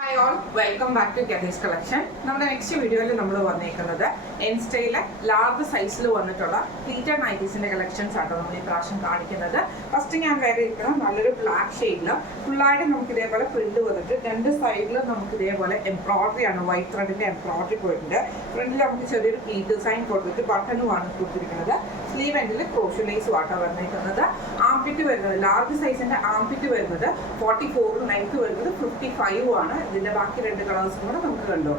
Hi all, welcome back to Kathy's Collection. നമ്മുടെ next വീഡിയോയിൽ നമ്മൾ വന്നിരിക്കുന്നത് എൻ സ്റ്റൈലിലെ ലാർജ് സൈസിൽ വന്നിട്ടുള്ള പ്ലീറ്റഡ് നൈറ്റീസിന്റെ കളക്ഷൻസ് ആട്ടോ നമ്മൾ ഈ പ്രാവശ്യം കാണിക്കുന്നത്. ഫസ്റ്റ് ഞാൻ വേറെ ഇരിക്കുന്നത് നല്ലൊരു ബ്ലാക്ക് ഷെയ്ഡിൽ ഫുള്ളായിട്ട് നമുക്ക് ഇതേപോലെ പ്രിന്റ് വന്നിട്ട് രണ്ട് സൈഡിലും നമുക്ക് ഇതേപോലെ എംബ്രോയിഡറി ആണ്, വൈറ്റ് ത്രെഡിന്റെ എംബ്രോയിഡറി പോയിട്ടുണ്ട്. ഫ്രണ്ടിൽ നമുക്ക് ചെറിയൊരു പ്ലീറ്റ് ഡിസൈൻ കൊടുത്തിട്ട് ബട്ടണുമാണ് കൊടുത്തിരിക്കുന്നത്. സ്ലീവ് എൻഡിൽ ക്രോഷ്യോ ലേസും ആട്ടോ വന്നിരിക്കുന്നത്. ആംപിറ്റ് വരുന്നത് ലാർജ് സൈസിന്റെ ആംപിറ്റ് വരുന്നത് 44, ലെങ്ത് വരുന്നത് 55 ആണ്. ഇതിന്റെ ബാക്കി രണ്ട് കളേഴ്സും കൂടെ നമുക്ക് കണ്ടു.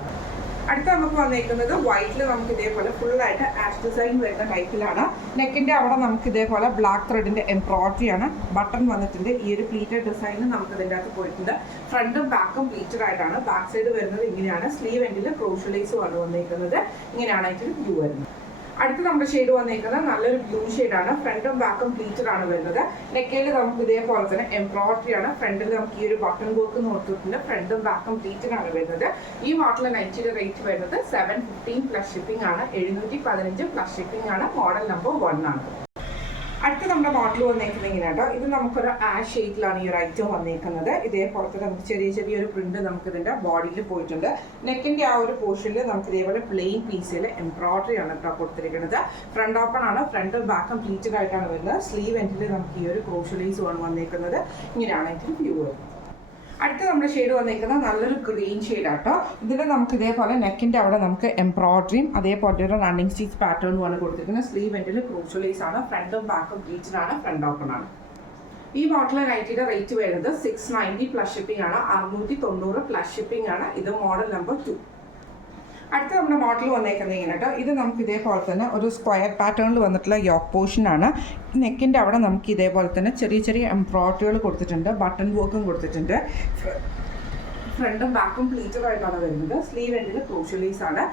അടുത്ത നമുക്ക് വന്നിരിക്കുന്നത് വൈറ്റിൽ നമുക്ക് ഇതേപോലെ ഫുള്ളായിട്ട് ആഷ് ഡിസൈൻ വരുന്ന ടൈപ്പിലാണ്. നെക്കിന്റെ അവിടെ നമുക്ക് ഇതേപോലെ ബ്ലാക്ക് ത്രെഡിന്റെ എംബ്രോയിഡറി ആണ്, ബട്ടൺ വന്നിട്ടുണ്ട്. ഈ ഒരു പ്ലീറ്റഡ് ഡിസൈനിൽ നമുക്ക് ഇതിൻ്റെ അകത്ത് പോയിട്ടുണ്ട്. ഫ്രണ്ടും ബാക്കും പ്ലീറ്റഡ് ആയിട്ടാണ്. ബാക്ക് സൈഡ് വരുന്നത് ഇങ്ങനെയാണ്. സ്ലീവ് എൻഡിൽ ക്രോഷ്യോ ലേസും ആണ് വന്നിരിക്കുന്നത്. ഇങ്ങനെയാണ് അതിന്റെ വ്യൂ വരുന്നത്. അടുത്ത് നമ്മുടെ ഷെയ്ഡ് വന്നിരിക്കുന്നത് നല്ലൊരു ബ്ലൂ ഷെയ്ഡാണ്. ഫ്രണ്ടും ബാക്കും പ്ലീറ്റഡ് ആണ് വരുന്നത്. നെക്കയിൽ നമുക്ക് ഇതേപോലെ തന്നെ എംബ്രോയിഡറി ആണ്. ഫ്രണ്ടിൽ നമുക്ക് ഈ ഒരു ബട്ടൺ വർക്ക് നോക്കിയിട്ടുണ്ട്. ഫ്രണ്ടും ബാക്കും പ്ലീറ്റഡ് ആണ് വരുന്നത്. ഈ മോഡൽ നൈറ്റിയുടെ റേറ്റ് വരുന്നത് 715 പ്ലസ് ഷിപ്പിംഗ് ആണ്. 715 പ്ലസ് ഷിപ്പിംഗ് ആണ്. മോഡൽ നമ്പർ 1 ആണ്. അടുത്ത നമ്മുടെ മോഡൽ വന്നേക്കുന്നത് ഇങ്ങനെ കേട്ടോ. ഇത് നമുക്കൊരു ആഷ് ഷെയ്ഡിലാണ് ഈ ഒരു ഐറ്റം വന്നേക്കുന്നത്. ഇതേപോലത്തെ നമുക്ക് ചെറിയൊരു പ്രിന്റ് നമുക്ക് ഇതിന്റെ ബോഡിയിൽ പോയിട്ടുണ്ട്. നെക്കിന്റെ ആ ഒരു പോർഷനിൽ നമുക്ക് ഇതേപോലെ പ്ലെയിൻ പീസിൽ എംബ്രോയിഡറി ആണ് കേട്ടോ കൊടുത്തിരിക്കുന്നത്. ഫ്രണ്ട് ഓപ്പൺ ആണ്. ഫ്രണ്ടും ബാക്കും പ്ലീറ്റഡ് ആയിട്ടാണ് വരുന്നത്. സ്ലീവ് എൻഡിൽ നമുക്ക് ഈ ഒരു ക്രോഷ്യോ ലേസും ആണ് വന്നേക്കുന്നത്. ഇങ്ങനെയാണ് ഇതിന്റെ വ്യൂ വരുന്നത്. അടുത്ത നമ്മുടെ ഷെയ്ഡ് വന്നിരിക്കുന്നത് നല്ലൊരു ഗ്രീൻ ഷെയ്ഡാട്ടോ. ഇതിൽ നമുക്ക് ഇതേപോലെ നെക്കിൻ്റെ അവിടെ നമുക്ക് എംബ്രോയിഡറിയും അതേപോലെ ഒരു റണ്ണിങ് സ്റ്റിച്ച് പാറ്റേണുമാണ് കൊടുത്തിരിക്കുന്നത്. സ്ലീവ് എൻഡിൽ ക്രോഷ്യോ ലേസ് ആണ്. ഫ്രണ്ടും ബാക്കും പ്ലീറ്റഡ് ആണ്. ഫ്രണ്ട് ഓപ്പൺ ആണ്. ഈ മോഡൽ നൈറ്റിയുടെ റേറ്റ് വരുന്നത് 690 പ്ലസ് ഷിപ്പിംഗ് ആണ്. 690 പ്ലസ് ഷിപ്പിംഗ് ആണ്. ഇത് മോഡൽ നമ്പർ 2. അടുത്ത നമ്മുടെ മോഡൽ വന്നേക്കുന്നത് ഇങ്ങനെ കേട്ടോ. ഇത് നമുക്ക് ഇതേപോലെ തന്നെ ഒരു സ്ക്വയർ പാറ്റേണിൽ വന്നിട്ടുള്ള യോക്ക് പോർഷനാണ്. നെക്കിൻ്റെ അവിടെ നമുക്ക് ഇതേപോലെ തന്നെ ചെറിയ എംബ്രോയിഡറികൾ കൊടുത്തിട്ടുണ്ട്. ബട്ടൺ വർക്കും കൊടുത്തിട്ടുണ്ട്. ഫ്രണ്ടും ബാക്കും പ്ലീറ്റഡ് ആയിട്ടാണ് വരുന്നത്. സ്ലീവ് എൻഡിൽ ക്രോഷ്യോ ലേസ് ആണ്.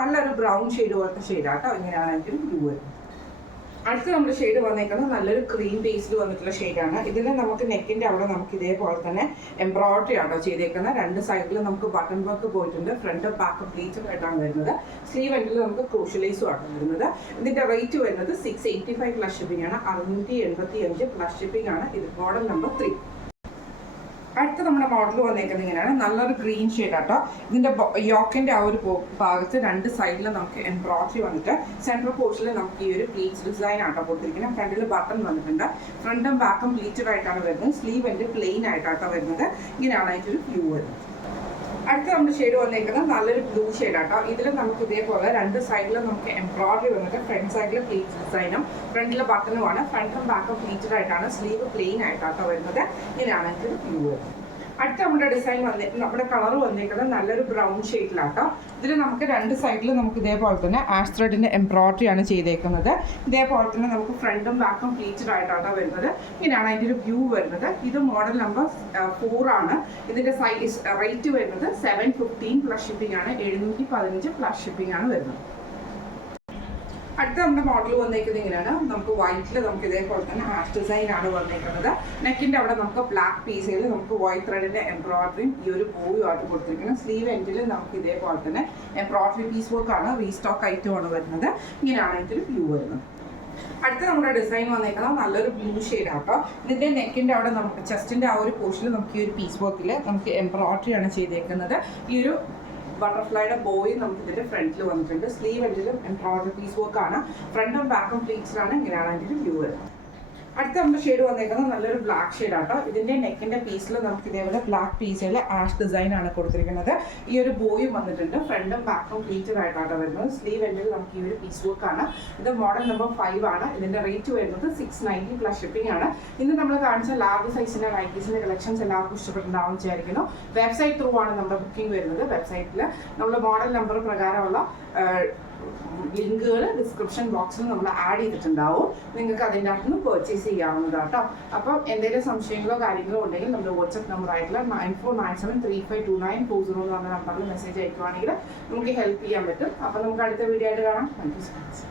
നല്ലൊരു ബ്രൗൺ ഷെയ്ഡ് പോലത്തെ ഷെയ്ഡാട്ടോ. ഇങ്ങനെയാണ് എനിക്ക് വ്യൂ വരുന്നത്. അടുത്ത നമ്മുടെ ഷെയ്ഡ് വന്നേക്കുന്നത് നല്ലൊരു ക്രീം ബേസിൽ വന്നിട്ടുള്ള ഷെയ്ഡാണ്. ഇതിൽ നമുക്ക് നെക്കിൻ്റെ അവിടെ നമുക്ക് ഇതേപോലെ തന്നെ എംബ്രോയിഡറി ആണോ ചെയ്തേക്കുന്നത്. രണ്ട് സൈഡിലും നമുക്ക് ബട്ടൺ വർക്ക് പോയിട്ടുണ്ട്. ഫ്രണ്ട് ബാക്ക് പ്ലീറ്റഡ് ആയിട്ടാണ് വരുന്നത്. സ്ലീവ് എൻഡിൽ നമുക്ക് ക്രോഷ്യോ ലേസും ആണ് വരുന്നത്. ഇതിന്റെ റേറ്റ് വരുന്നത് 685 പ്ലസ് ഷിപ്പിംഗ് ആണ്. 685 പ്ലസ് ഷിപ്പിംഗ് ആണ്. ഇത് മോഡൽ നമ്പർ 3. അടുത്ത നമ്മുടെ മോഡൽ വന്നേക്കുന്നത് ഇങ്ങനെയാണ്. നല്ലൊരു ഗ്രീൻ ഷെയ്ഡ് ആട്ടോ. ഇതിന്റെ യോക്കിന്റെ ആ ഒരു ഭാഗത്ത് രണ്ട് സൈഡിൽ നമുക്ക് എംബ്രോയിഡറി വന്നിട്ട് സെൻട്രൽ പോർഷനിൽ നമുക്ക് ഈ ഒരു പ്ലീറ്റ്സ് ഡിസൈൻ ആട്ടോ കൊടുത്തിരിക്കുന്നത്. ഫ്രണ്ടിൽ ബട്ടൺ വന്നിട്ടുണ്ട്. ഫ്രണ്ടും ബാക്കും പ്ലീറ്റഡ് ആയിട്ടാണ് വരുന്നത്. സ്ലീവ് എൻഡ് പ്ലെയിൻ ആയിട്ടാട്ടോ വരുന്നത്. ഇങ്ങനെയാണ് അതിൻ്റെ ഒരു വ്യൂ വരുന്നത്. അടുത്ത നമ്മുടെ ഷെയ്ഡ് വന്നേക്കുന്നത് നല്ലൊരു ബ്ലൂ ഷെയ്ഡ് ആട്ടോ. ഇതിൽ നമുക്ക് ഇതേപോലെ രണ്ട് സൈഡിലും നമുക്ക് എംബ്രോയിഡറി വന്നിട്ട് ഫ്രണ്ട് സൈഡിൽ പ്ലീറ്റ്സ് ഡിസൈനും ഫ്രണ്ടിൽ ബട്ടണുമാണ്. ഫ്രണ്ടും ബാക്കും പ്ലീറ്റഡ് ആയിട്ടാണ്. സ്ലീവ് പ്ലെയിൻ ആയിട്ടാട്ടോ വരുന്നത്. ഇങ്ങനെയാണ് ഇതിൻ്റെ വ്യൂ വരുന്നത്. അടുത്ത നമ്മുടെ ഡിസൈൻ നമ്മുടെ കളർ വന്നേക്കുന്നത് നല്ലൊരു ബ്രൗൺ ഷെയ്ഡിലാട്ടോ. ഇതിൽ നമുക്ക് രണ്ട് സൈഡിലും നമുക്ക് ഇതേപോലെ തന്നെ ആഷ് ത്രെഡിന്റെ എംബ്രോയിഡറി ആണ് ചെയ്തേക്കുന്നത്. ഇതേപോലെ തന്നെ നമുക്ക് ഫ്രണ്ടും ബാക്കും പ്ലീറ്റഡ് ആയിട്ടാണ് വരുന്നത്. ഇങ്ങനെയാണ് അതിൻ്റെ ഒരു വ്യൂ വരുന്നത്. ഇത് മോഡൽ നമ്പർ 4 ആണ്. ഇതിന്റെ സൈസ് റേറ്റ് വരുന്നത് 715 പ്ലസ് ഷിപ്പിംഗ് ആണ്. 715 പ്ലസ് ഷിപ്പിംഗ് ആണ് വരുന്നത്. അടുത്ത നമ്മുടെ മോഡൽ വന്നേക്കുന്നത് ഇങ്ങനെയാണ്. നമുക്ക് വൈറ്റിൽ നമുക്ക് ഇതേപോലെ തന്നെ ആഷ് ഡിസൈൻ ആണ് വന്നേക്കുന്നത്. നെക്കിന്റെ അവിടെ നമുക്ക് ബ്ലാക്ക് പീസിൽ നമുക്ക് വൈറ്റ് ത്രെഡിന്റെ എംബ്രോയിഡറിയും ഈ ഒരു ബോയും ആയിട്ട് കൊടുത്തിരിക്കുന്നത്. സ്ലീവ് എൻഡിൽ നമുക്ക് ഇതേപോലെ തന്നെ എംബ്രോയിഡറി പീസ് വർക്ക് ആണ്. റീസ്റ്റോക്ക് ഐറ്റം ആണ് വരുന്നത്. ഇങ്ങനെയാണ് ഇതിൽ വ്യൂ വരുന്നത്. അടുത്ത നമ്മുടെ ഡിസൈൻ വന്നേക്കുന്നത് നല്ലൊരു ബ്ലൂ ഷെയ്ഡ് ആട്ടോ. ഇതിന്റെ നെക്കിന്റെ അവിടെ നമുക്ക് ചെസ്റ്റിന്റെ ആ ഒരു പോർഷനിൽ നമുക്ക് ഈ ഒരു പീസ് വർക്കിൽ നമുക്ക് എംബ്രോയിഡറി ആണ് ചെയ്തേക്കുന്നത്. ഈ ഒരു ബട്ടർഫ്ലൈയുടെ ബോയും നമുക്ക് ഇതിന്റെ ഫ്രണ്ടിൽ വന്നിട്ടുണ്ട്. സ്ലീവ് എൻഡിലും എംബ്രോയിഡറി പീസ് വർക്ക് ആണ്. ഫ്രണ്ടും ബാക്കും പ്ലീറ്റ്സ് ആണ്. ഇങ്ങനെയാണ് അതിന്റെ വ്യൂ വരുന്നത്. അടുത്ത നമ്മുടെ ഷെയ്ഡ് വന്നേക്കുന്നത് നല്ലൊരു ബ്ലാക്ക് ഷെയ്ഡ് ആട്ടോ. ഇതിന്റെ നെക്കിന്റെ പീസിൽ നമുക്ക് ഇതേപോലെ ബ്ലാക്ക് പീസിൽ ആഷ് ഡിസൈൻ ആണ് കൊടുത്തിരിക്കുന്നത്. ഈ ഒരു ബോയും വന്നിട്ടുണ്ട്. ഫ്രണ്ടും ബാക്കും പ്ലീറ്റഡ് ആയിട്ടാണ് വരുന്നത്. സ്ലീവ് എൻഡിൽ നമുക്ക് ഈ ഒരു പീസ് വർക്ക് ആണ്. ഇത് മോഡൽ നമ്പർ 5 ആണ്. ഇതിന്റെ റേറ്റ് വരുന്നത് 690 പ്ലസ് ഷിപ്പിംഗ് ആണ്. ഇന്ന് നമ്മൾ കാണിച്ച ലാർജ് സൈസിന്റെ നൈറ്റീസിന്റെ കളക്ഷൻസ് എല്ലാവർക്കും ഇഷ്ടപ്പെട്ടുണ്ടാവും വിചാരിക്കുന്നു. വെബ്സൈറ്റ് ത്രൂ ആണ് നമ്മുടെ ബുക്കിംഗ് വരുന്നത്. വെബ്സൈറ്റിൽ നമ്മൾ മോഡൽ നമ്പർ പ്രകാരമുള്ള ലിങ്കുകൾ ഡിസ്ക്രിപ്ഷൻ ബോക്സിൽ നമ്മൾ ആഡ് ചെയ്തിട്ടുണ്ടാവും. നിങ്ങൾക്ക് അതിൻ്റെ അകത്തുനിന്ന് പർച്ചേസ് ചെയ്യാവുന്നതാട്ടോ. അപ്പം എന്തെങ്കിലും സംശയങ്ങളോ കാര്യങ്ങളോ ഉണ്ടെങ്കിൽ നമ്മുടെ വാട്സ്ആപ്പ് നമ്പർ ആയിട്ടുള്ള 9497352940 എന്ന് പറഞ്ഞ നമ്പറിൽ മെസ്സേജ് അയക്കുവാണെങ്കിൽ നമുക്ക് ഹെൽപ്പ് ചെയ്യാൻ പറ്റും. അപ്പം നമുക്ക് അടുത്ത വീഡിയോ ആയിട്ട് കാണാം. Thank you so much.